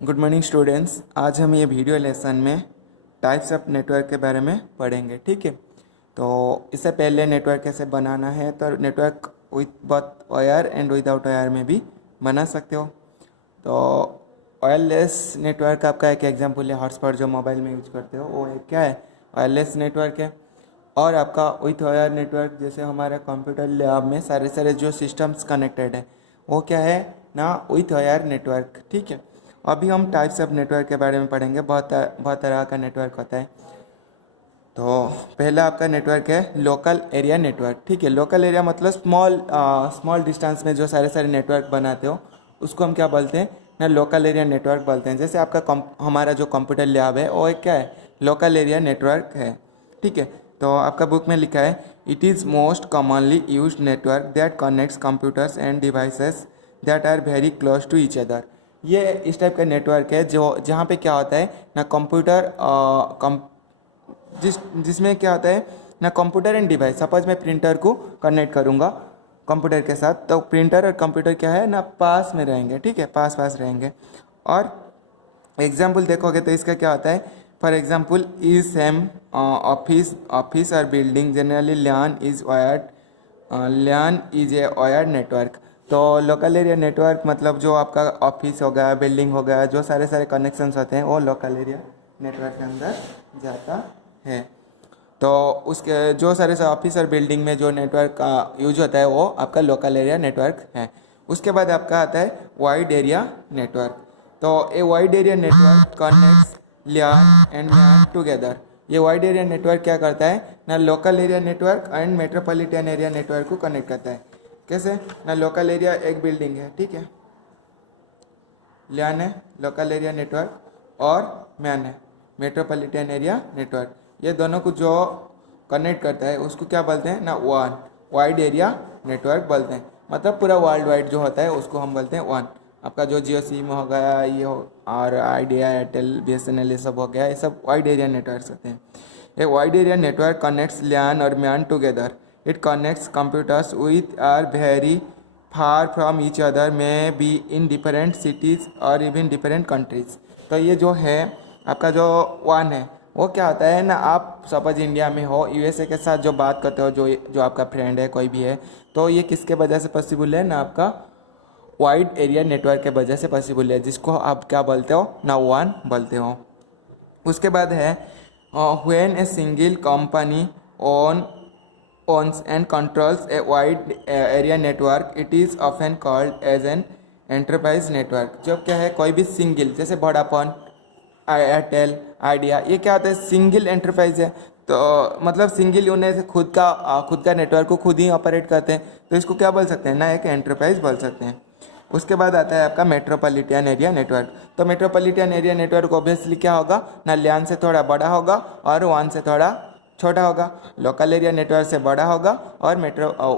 Good morning students. आज हम ये वीडियो लेसन में टाइप्स ऑफ नेटवर्क के बारे में पढ़ेंगे। ठीक है, तो इससे पहले नेटवर्क कैसे बनाना है, तो network with both wire and without wire में भी बना सकते हो। तो वायरलेस नेटवर्क आपका एक एग्जांपल है, हॉटस्पॉट जो मोबाइल में यूज करते हो वो एक क्या है, वायरलेस नेटवर्क है। और आपका विथ वायर नेटवर्क जैसे हमारे कंप्यूटर लैब में सारे जो सिस्टम्स कनेक्टेड है वो क्या है ना, विथ वायर नेटवर्क। ठीक है, अभी हम टाइप्स ऑफ नेटवर्क के बारे में पढ़ेंगे। बहुत तरह का नेटवर्क होता है। तो पहला आपका नेटवर्क है लोकल एरिया नेटवर्क। ठीक है, लोकल एरिया मतलब स्मॉल डिस्टेंस में जो सारे नेटवर्क बनाते हो उसको हम क्या बोलते हैं ना, लोकल एरिया नेटवर्क बोलते हैं। जैसे आपका हमारा जो कंप्यूटर लैब है वो एक क्या है, लोकल एरिया नेटवर्क है। ठीक है, तो आपका बुक में लिखा है it is most commonly used network that connects computers and devices that are very close to each other. ये इस टाइप का नेटवर्क है जो जहाँ पे क्या होता है ना, कंप्यूटर जिसमें क्या होता है ना, कंप्यूटर एंड डिवाइस। सपोज मैं प्रिंटर को कनेक्ट करूँगा कंप्यूटर के साथ, तो प्रिंटर और कंप्यूटर क्या है ना, पास में रहेंगे। ठीक है, पास रहेंगे। और एग्जाम्पल देखोगे तो इसका क्या होता है, for example is same office और building generally LAN is a wired network. तो लोकल एरिया नेटवर्क मतलब जो आपका ऑफिस हो गया, बिल्डिंग हो गया, जो सारे कनेक्शंस होते हैं वो लोकल एरिया नेटवर्क के अंदर जाता है। तो उसके जो सारे ऑफिस और बिल्डिंग में जो नेटवर्क यूज होता है वो आपका लोकल एरिया नेटवर्क है। उसके बाद आपका आता है वाइड एरिया नेटवर्क। तो a wide area network connects LAN and MAN together. ये वाइड एरिया नेटवर्क क्या करता है ना, local area network and metropolitan area network को कनेक्ट करता है। कैसे ना, लोकल एरिया एक बिल्डिंग है, ठीक है, LAN है लोकल एरिया नेटवर्क, और MAN है मेट्रोपॉलिटन एरिया नेटवर्क। ये दोनों को जो कनेक्ट करता है उसको क्या बोलते हैं ना, वन वाइड एरिया नेटवर्क बोलते हैं। मतलब पूरा वर्ल्ड वाइड जो होता है उसको हम बोलते हैं वन। आपका जो जियो सिम हो गया, ये हो और आइडिया, एयरटेल, BSNL, ये सब हो गया, ये सब वाइड एरिया नेटवर्क होते हैं। A wide area network connects LAN और MAN together. It connects computers with are very far from each other, may be in different cities और इवन डिफरेंट कंट्रीज। तो ये जो है आपका जो वन है वो क्या होता है ना, आप सपोज इंडिया में हो, USA के साथ जो बात करते हो, जो आपका फ्रेंड है कोई भी है, तो ये किसके वजह से पॉसिबल है ना, आपका वाइड एरिया नेटवर्क के वजह से पॉसिबल है, जिसको आप क्या बोलते हो ना, वन बोलते हो। उसके बाद है when a single company owns and controls a wide area network, it is often called as an enterprise network। जब क्या है, कोई भी सिंगल, जैसे वोडाफोन, एयरटेल, आइडिया, ये क्या होता है, सिंगल एंटरप्राइज है। तो मतलब सिंगल उन्हें से खुद का नेटवर्क को खुद ही ऑपरेट करते हैं, तो इसको क्या बोल सकते हैं ना, एक एंटरप्राइज बोल सकते हैं। उसके बाद आता है आपका मेट्रोपॉलिटन एरिया नेटवर्क। तो मेट्रोपॉलिटन एरिया नेटवर्क ऑब्वियसली क्या होगा ना, LAN से थोड़ा बड़ा होगा और WAN से थोड़ा छोटा होगा। लोकल एरिया नेटवर्क से बड़ा होगा और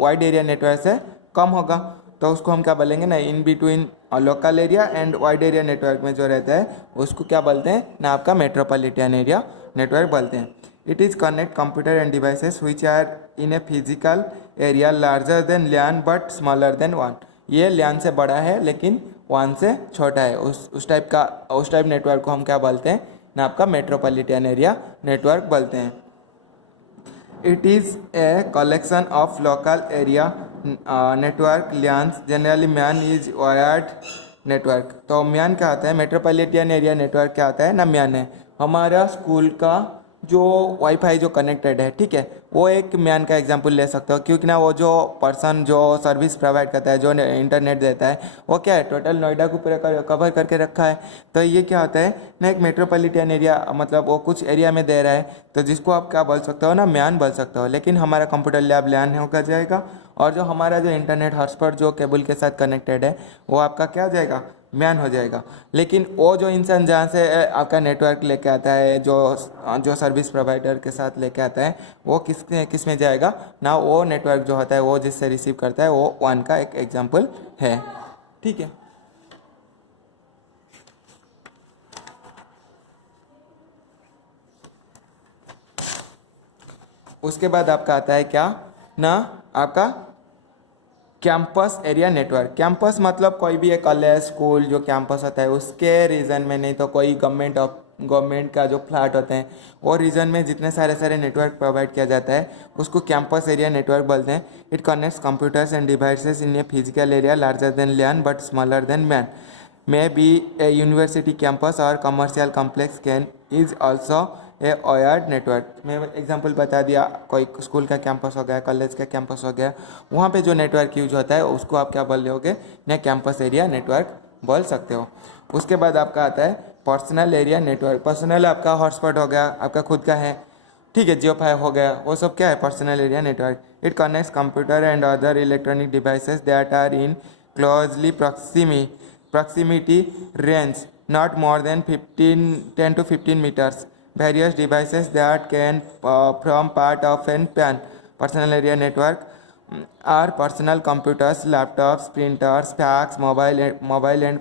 वाइड एरिया नेटवर्क से कम होगा। तो उसको हम क्या बोलेंगे ना, in between local area and wide area network में जो रहता है उसको क्या बोलते हैं ना, आपका मेट्रोपॉलिटन एरिया नेटवर्क बोलते हैं। It is connect computer and devices which are in a physical area larger than LAN but smaller than WAN। ये LAN से बड़ा है लेकिन WAN से छोटा है। उस टाइप नेटवर्क को हम क्या बोलते हैं ना, आपका मेट्रोपॉलिटन एरिया नेटवर्क बोलते हैं। It is a collection of local area network LANs. Generally MAN is wired network। तो MAN क्या आता है, मेट्रोपॉलिटन एरिया नेटवर्क क्या आता है ना, MAN है हमारा स्कूल का जो वाईफाई जो कनेक्टेड है। ठीक है, वो एक MAN का एग्जांपल ले सकते हो, क्योंकि ना वो जो पर्सन जो सर्विस प्रोवाइड करता है, जो इंटरनेट देता है, वो क्या है, टोटल नोएडा को पूरा कवर करके रखा है। तो ये क्या होता है ना, एक मेट्रोपॉलिटन एरिया, मतलब वो कुछ एरिया में दे रहा है, तो जिसको आप क्या बोल सकते हो ना, MAN बोल सकते हो। लेकिन हमारा कंप्यूटर लैब LAN होकर जाएगा, और जो हमारा जो इंटरनेट हॉटस्पॉट जो केबल के साथ कनेक्टेड है वो आपका क्या जाएगा, MAN हो जाएगा। लेकिन वो जो इंसान जहाँ से आपका नेटवर्क लेके आता है, जो सर्विस प्रोवाइडर के साथ लेके आता है, वो किस में जाएगा ना, वो नेटवर्क जो होता है वो जिससे रिसीव करता है वो WAN का एक एग्जांपल है। ठीक है, उसके बाद आपका आता है क्या ना, आपका कैंपस एरिया नेटवर्क। कैंपस मतलब कोई भी एक कॉलेज स्कूल जो कैंपस होता है उसके रीजन में, नहीं तो कोई गवर्नमेंट का जो फ्लैट होते हैं वो रीजन में जितने सारे सारे नेटवर्क प्रोवाइड किया जाता है उसको कैंपस एरिया नेटवर्क बोलते हैं। It connects computers and devices in a physical area larger than LAN but smaller than MAN. May be a university campus और commercial complex can is also a wired network. मैं example बता दिया, कोई school का campus हो गया, college का campus हो गया, वहाँ पे जो नेटवर्क यूज होता है उसको आप क्या बोल रहे ना कैंपस एरिया नेटवर्क बोल सकते हो। उसके बाद आपका आता है पर्सनल एरिया नेटवर्क। पर्सनल आपका हॉटस्पॉट हो गया, आपका खुद का है, ठीक है, जियो 5 हो गया, वो सब क्या है personal area network. It connects computer and other electronic devices that are in closely proximity range not more than 10 to 15 meters. Various devices that can form part of an PAN personal area network are personal computers, laptops, printers, fax, mobile and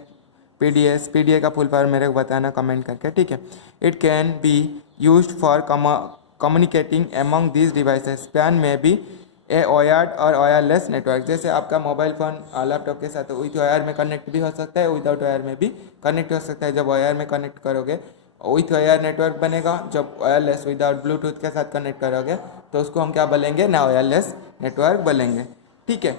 PDA का full form मेरे को बताना comment करके, ठीक है। It can be used for communicating among these devices. PAN में भी ए wired और वायरलेस नेटवर्क। जैसे आपका मोबाइल फ़ोन लैपटॉप के साथ विथ वायर में कनेक्ट भी हो सकता है, विदाउट वायर में भी कनेक्ट हो सकता है। जब वायर में कनेक्ट करोगे विथ वायर नेटवर्क बनेगा, जब वायरलेस विदाउट ब्लूटूथ के साथ कनेक्ट करोगे तो उसको हम क्या बोलेंगे ना वायरलेस नेटवर्क बोलेंगे, ठीक है।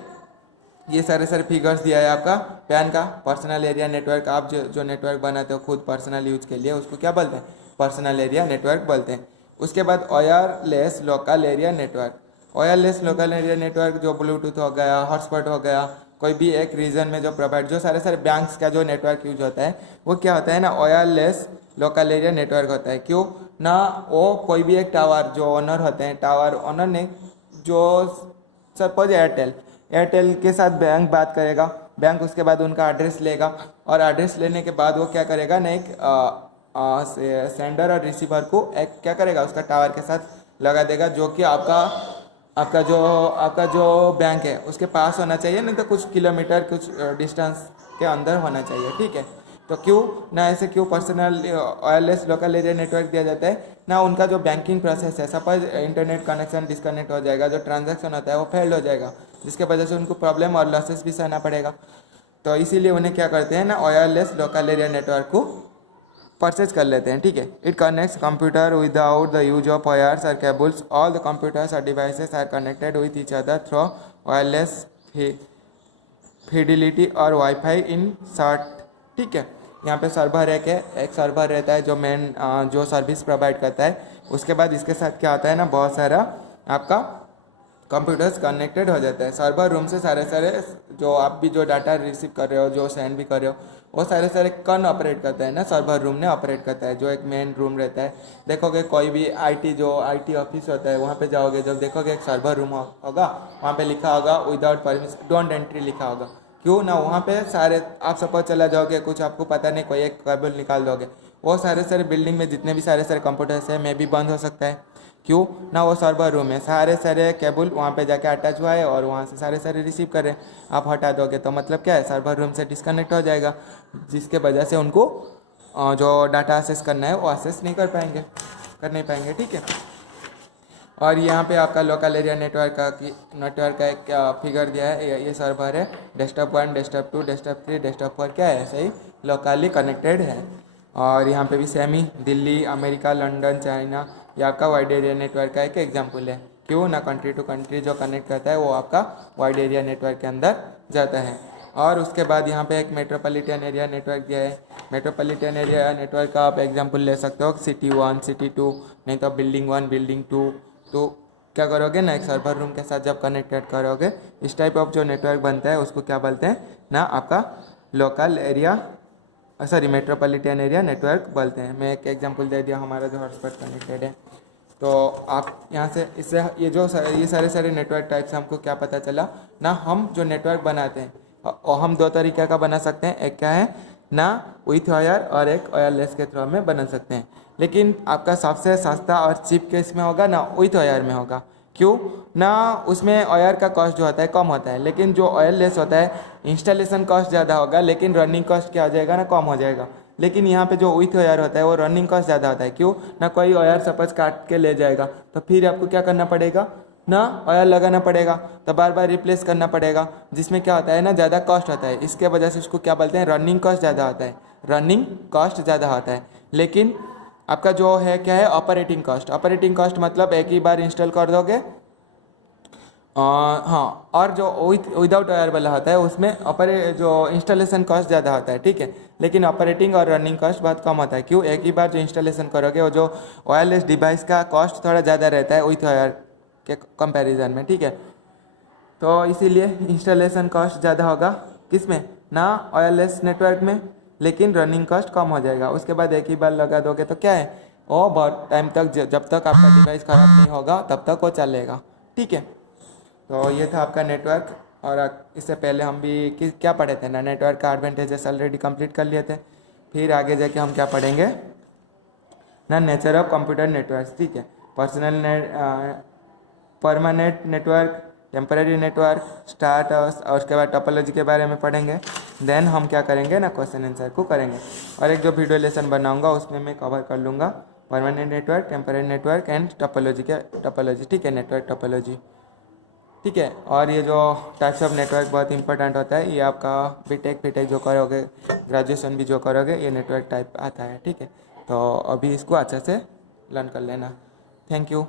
ये सारे सारे फिगर्स दिया है आपका PAN का। पर्सनल एरिया नेटवर्क, आप जो नेटवर्क बनाते हो खुद पर्सनल यूज के लिए उसको क्या बोलते हैं पर्सनल एरिया नेटवर्क बोलते हैं। उसके बाद wireless local area network. Wireless local area network जो ब्लूटूथ हो गया, हॉटस्पॉट हो गया, कोई भी एक रीजन में जो प्रोवाइड, जो सारे सारे बैंक्स का जो नेटवर्क यूज होता है वो क्या होता है ना वायरलेस लोकल एरिया नेटवर्क होता है। क्यों ना, वो कोई भी एक टावर जो ओनर होते हैं, टावर ओनर ने जो सपोज एयरटेल के साथ बैंक बात करेगा, बैंक उसके बाद उनका एड्रेस लेगा और एड्रेस लेने के बाद वो क्या करेगा ना एक सेंडर और रिसीवर को एक क्या करेगा उसका टावर के साथ लगा देगा, जो कि आपका जो बैंक है उसके पास होना चाहिए, नहीं तो कुछ किलोमीटर कुछ डिस्टेंस के अंदर होना चाहिए, ठीक है। तो क्यों ना ऐसे क्यों personal wireless local area network दिया जाता है ना, उनका जो बैंकिंग प्रोसेस है, सपोज इंटरनेट कनेक्शन डिस्कनेक्ट हो जाएगा, जो ट्रांजैक्शन होता है वो फेल हो जाएगा, जिसके वजह से उनको प्रॉब्लम और लॉसेस भी सहना पड़ेगा। तो इसीलिए उन्हें क्या करते हैं ना वायरलेस लोकल एरिया नेटवर्क को परचेज कर लेते हैं, ठीक है। It connects computer without the use of wires और केबल्स। ऑल द कंप्यूटर्स और devices are connected with each other through wireless fidelity और वाईफाई इन शॉर्ट, ठीक है। यहाँ पे सर्वर एक सर्वर रहता है जो मेन जो सर्विस प्रोवाइड करता है। उसके बाद इसके साथ क्या होता है ना, बहुत सारा आपका कंप्यूटर्स कनेक्टेड हो जाता है। सर्वर रूम से सारे जो आप भी जो डाटा रिसीव कर रहे हो, जो सेंड भी कर रहे हो, वो सारे कौन ऑपरेट करता है ना, सर्वर रूम ने ऑपरेट करता है, जो एक मेन रूम रहता है। देखोगे कोई भी आईटी ऑफिस होता है, वहाँ पे जाओगे जब देखोगे एक सर्वर रूम होगा, वहाँ पे लिखा होगा विदाउट परमिशन डोंट एंट्री लिखा होगा। क्यों ना, वहाँ पे सारे आप सपोज चला जाओगे, कुछ आपको पता नहीं, कोई एक केबल निकाल दोगे, वो सारे बिल्डिंग में जितने भी सारे कंप्यूटर्स हैं मे भी बंद हो सकता है। क्यों ना, वो सर्वर रूम है, सारे केबल वहाँ पे जाके अटैच हुआ है और वहाँ से सारे रिसीव कर रहे हैं। आप हटा दोगे तो मतलब क्या है, सर्वर रूम से डिस्कनेक्ट हो जाएगा, जिसके वजह से उनको जो डाटा एक्सेस करना है वो एक्सेस नहीं कर नहीं पाएंगे, ठीक है। और यहाँ पे आपका लोकल एरिया नेटवर्क का एक फिगर दिया है। ये सर्वर है, डेस्कटॉप 1, डेस्कटॉप 2, डेस्कटॉप 3, डेस्कटॉप 4 क्या है, सही लोकली कनेक्टेड है। और यहाँ पे भी सेम ही दिल्ली, अमेरिका, लंदन, चाइना, ये आपका वाइड एरिया नेटवर्क का एक एग्जाम्पल है। क्यों ना, कंट्री टू कंट्री जो कनेक्ट करता है वो आपका वाइड एरिया नेटवर्क के अंदर जाता है। और उसके बाद यहाँ पे एक मेट्रोपॉलिटन एरिया नेटवर्क दिया है। मेट्रोपॉलिटन एरिया नेटवर्क का आप एग्जाम्पल ले सकते हो, सिटी 1, सिटी 2, नहीं तो बिल्डिंग 1, बिल्डिंग 2। तो क्या करोगे ना, एक सर्वर रूम के साथ जब कनेक्टेड करोगे, इस टाइप ऑफ जो नेटवर्क बनता है उसको क्या बोलते हैं ना, आपका local area metropolitan area network बोलते हैं। मैं एक एग्जांपल दे दिया, हमारा जो हॉटस्पॉट कनेक्टेड है। तो आप यहाँ से इससे ये सारे नेटवर्क टाइप्स हमको क्या पता चला ना, हम जो नेटवर्क बनाते हैं और हम दो तरीके का बना सकते हैं। एक क्या है ना विथ वायर और एक वायरलेस के थ्रू में बना सकते हैं। लेकिन आपका सबसे सस्ता और चीप केस में होगा ना विथ वायर में होगा। क्यों ना, उसमें वायर का कॉस्ट जो होता है कम होता है, लेकिन जो वायरलेस होता है इंस्टॉलेशन कॉस्ट ज़्यादा होगा, लेकिन रनिंग कॉस्ट क्या हो जाएगा ना, कम हो जाएगा। लेकिन यहाँ पे जो विथ वायर होता है वो रनिंग कॉस्ट ज़्यादा होता है। क्यों ना, कोई वायर सपोज काट के ले जाएगा तो फिर आपको क्या करना पड़ेगा ना ऑयल लगाना पड़ेगा, तो बार बार रिप्लेस करना पड़ेगा, जिसमें क्या होता है ना, ज़्यादा कॉस्ट होता है। इसके वजह से इसको क्या बोलते हैं, रनिंग कॉस्ट ज़्यादा होता है, रनिंग कॉस्ट ज़्यादा होता है। लेकिन आपका जो है क्या है, ऑपरेटिंग कॉस्ट। ऑपरेटिंग कॉस्ट मतलब एक ही बार इंस्टॉल कर दोगे। हाँ, और जो विदाउट ऑयल वाला होता है उसमें जो इंस्टॉलेशन कॉस्ट ज़्यादा होता है, ठीक है। लेकिन ऑपरेटिंग और रनिंग कॉस्ट बहुत कम होता है। क्यों? एक ही बार जो इंस्टॉलेशन करोगे, वो जो वायरलेस डिवाइस का कॉस्ट थोड़ा ज़्यादा रहता है विथ ऑयल के कंपैरिजन में, ठीक है। तो इसीलिए इंस्टॉलेशन कॉस्ट ज़्यादा होगा किसमें, ना वायरलेस नेटवर्क में, लेकिन रनिंग कॉस्ट कम हो जाएगा। उसके बाद एक ही बार लगा दोगे तो क्या है, वो बहुत टाइम तक, जब तक आपका डिवाइस ख़राब नहीं होगा तब तक वो चलेगा, ठीक है। तो ये था आपका नेटवर्क। और इससे पहले हम भी क्या पढ़े थे ना, नेटवर्क का एडवांटेजेस ऑलरेडी कंप्लीट कर लिए थे। फिर आगे जाके हम क्या पढ़ेंगे ना, नेचर ऑफ कंप्यूटर नेटवर्क, ठीक है। Permanent network, temporary network, start और उसके बाद टोपोलॉजी के बारे में पढ़ेंगे। देन हम क्या करेंगे ना, क्वेश्चन आंसर को करेंगे। और एक जो वीडियो लेसन बनाऊंगा उसमें मैं कवर कर लूँगा permanent network, temporary network and topology, ठीक है, नेटवर्क टोपोलॉजी, ठीक है। और ये जो टाइप्स ऑफ नेटवर्क बहुत इंपॉर्टेंट होता है, ये आपका बीटेक जो करोगे, ग्रेजुएशन भी जो करोगे, ये नेटवर्क टाइप आता है, ठीक है। तो अभी इसको अच्छे से लर्न कर लेना। Thank you.